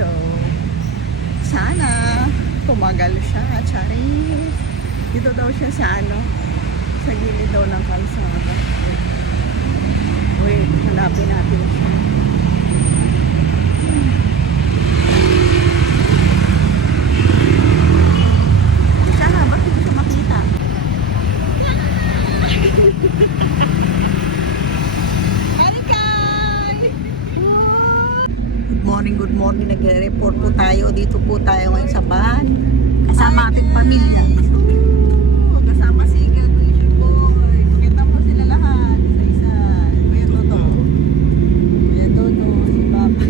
So, sana tumagal siya. Charis. Dito daw siya sa sa gilid daw ng kalsada. Wait, hanapin natin siya. Sana, ba't hindi siya makita? Good morning. Nagre-report po tayo. Dito po tayo ngayon sa bahan. Kasama ating pamilya. Kasama si Graduation Boy. Pakita mo sila lahat. Isa-isa. Kuya Toto. Kuya Toto. Si Papa.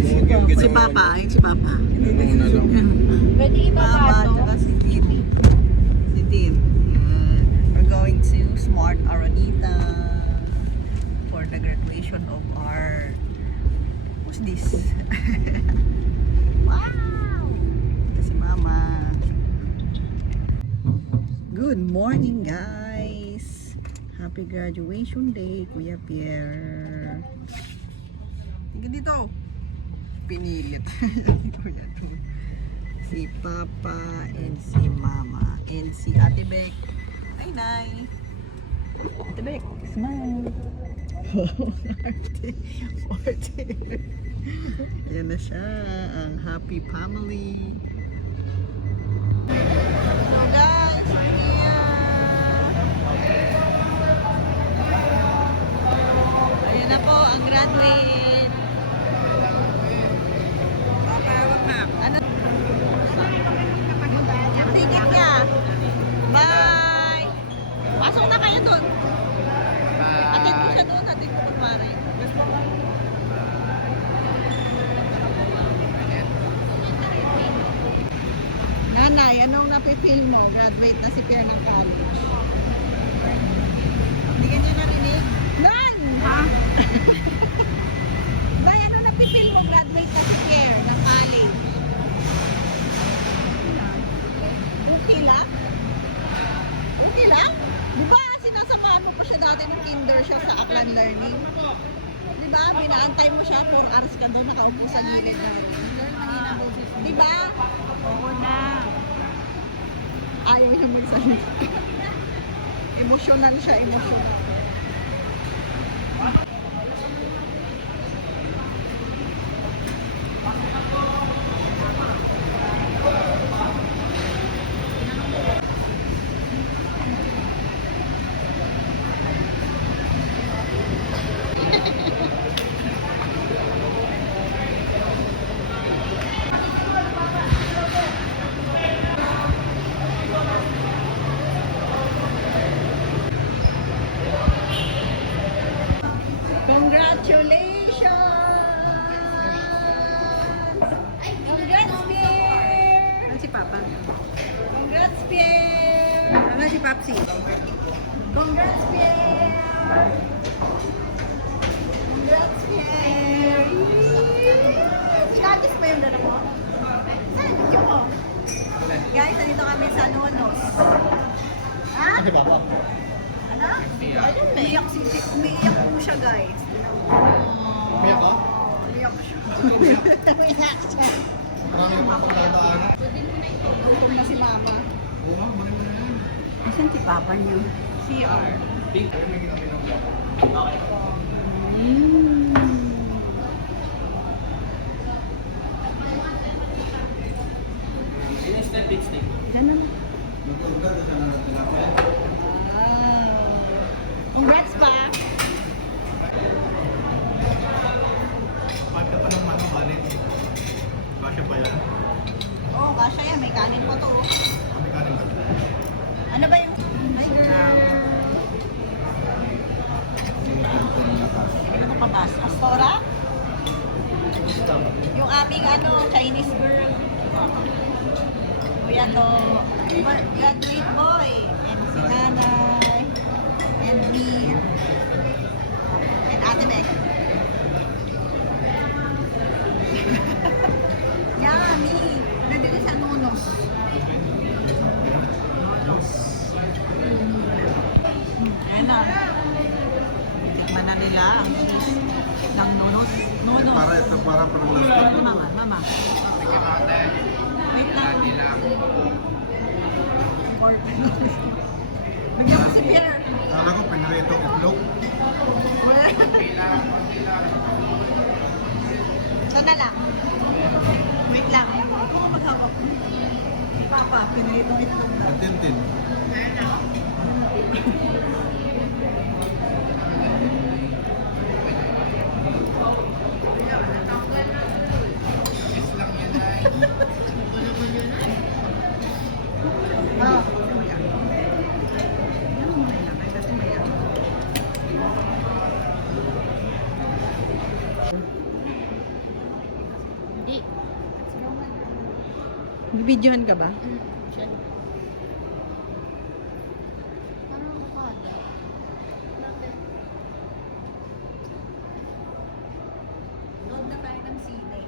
Si Papa. Ayun si Papa. Pwede ibaba to? Tsaka si Tim. Si Tim. We're going to Smart Aranita for the graduation of our... Who's this? Wow! Kasi Mama. Good morning, guys. Happy graduation day, Kuya Pierre. Tingnan dito. Pinilit. Si Papa and si Mama and si Ate Beck. Ay, Nay. Ate Beck, smile. Arte. Ayan na siya, ang happy family. So guys, ayan na po ang graduate. Ano? Tingin niya. Bye! Pasok na kayo dun. Atid ko siya dun, atid ko kumare. Nanay, anong napipil mo? Graduate na si Pierre ng college. Hindi ka niya narinig? Nan! Ha? Nay, anong napipil mo? Graduate na si Pierre ng college. Okay lang? Okay lang? Diba sinasangaan mo pa siya dati nung kinder siya sa Aklan Learning? Diba? Binaantay mo siya 4 hours ka doon nakaupo sa gilid natin. Diba? Oo na. Ayaw niya magsalita. Emotional siya, emotional. Congratulations! Congrats, Pierre! Ano si Papa? Congrats, Pierre! Ano si Papsi? Congrats, Pierre! Congrats, Pierre! Sinagis ba yung dala mo? Saan? Yung mo? Guys, nandito kami sa Nonos. Ha? Ano? Ayun, umiiyak po siya, guys. Umiyak ka? Umiiyak siya. Umiyak siya. Marami ka pa pagkakataan. Gutom na si Mama. Oo nga, balik mo na yan. Asan si Papa niyo? CR. Diyan na. Congrats pa! Pagka pa ng manong kanin. Kasya pa yan. Oo, kasya yan. May kanin pa to. Kami kanin ba? Ano ba yung... Hi, girl! Ano pa ba? Astora? Yung aming Chinese girl. Kuya to. Graduate boy. And si nanay. And me. And Ate Beck. Yummy! Nandito sa Nonos. Ayan na. Tikman na nila ang cheese ng Nonos. Nonos. Para ito, para pang last. Mama, mama. Wait lang. Bigyan mo si Pierre. Kala ko pinrito itlog. Ito na lang. Wait lang. Ako maghapap. Papa, pinrito itlog na. Tintin. Ah. Hindi. Bibidyohan ka ba? Siya. Parang makada. Load na tayo ng sine.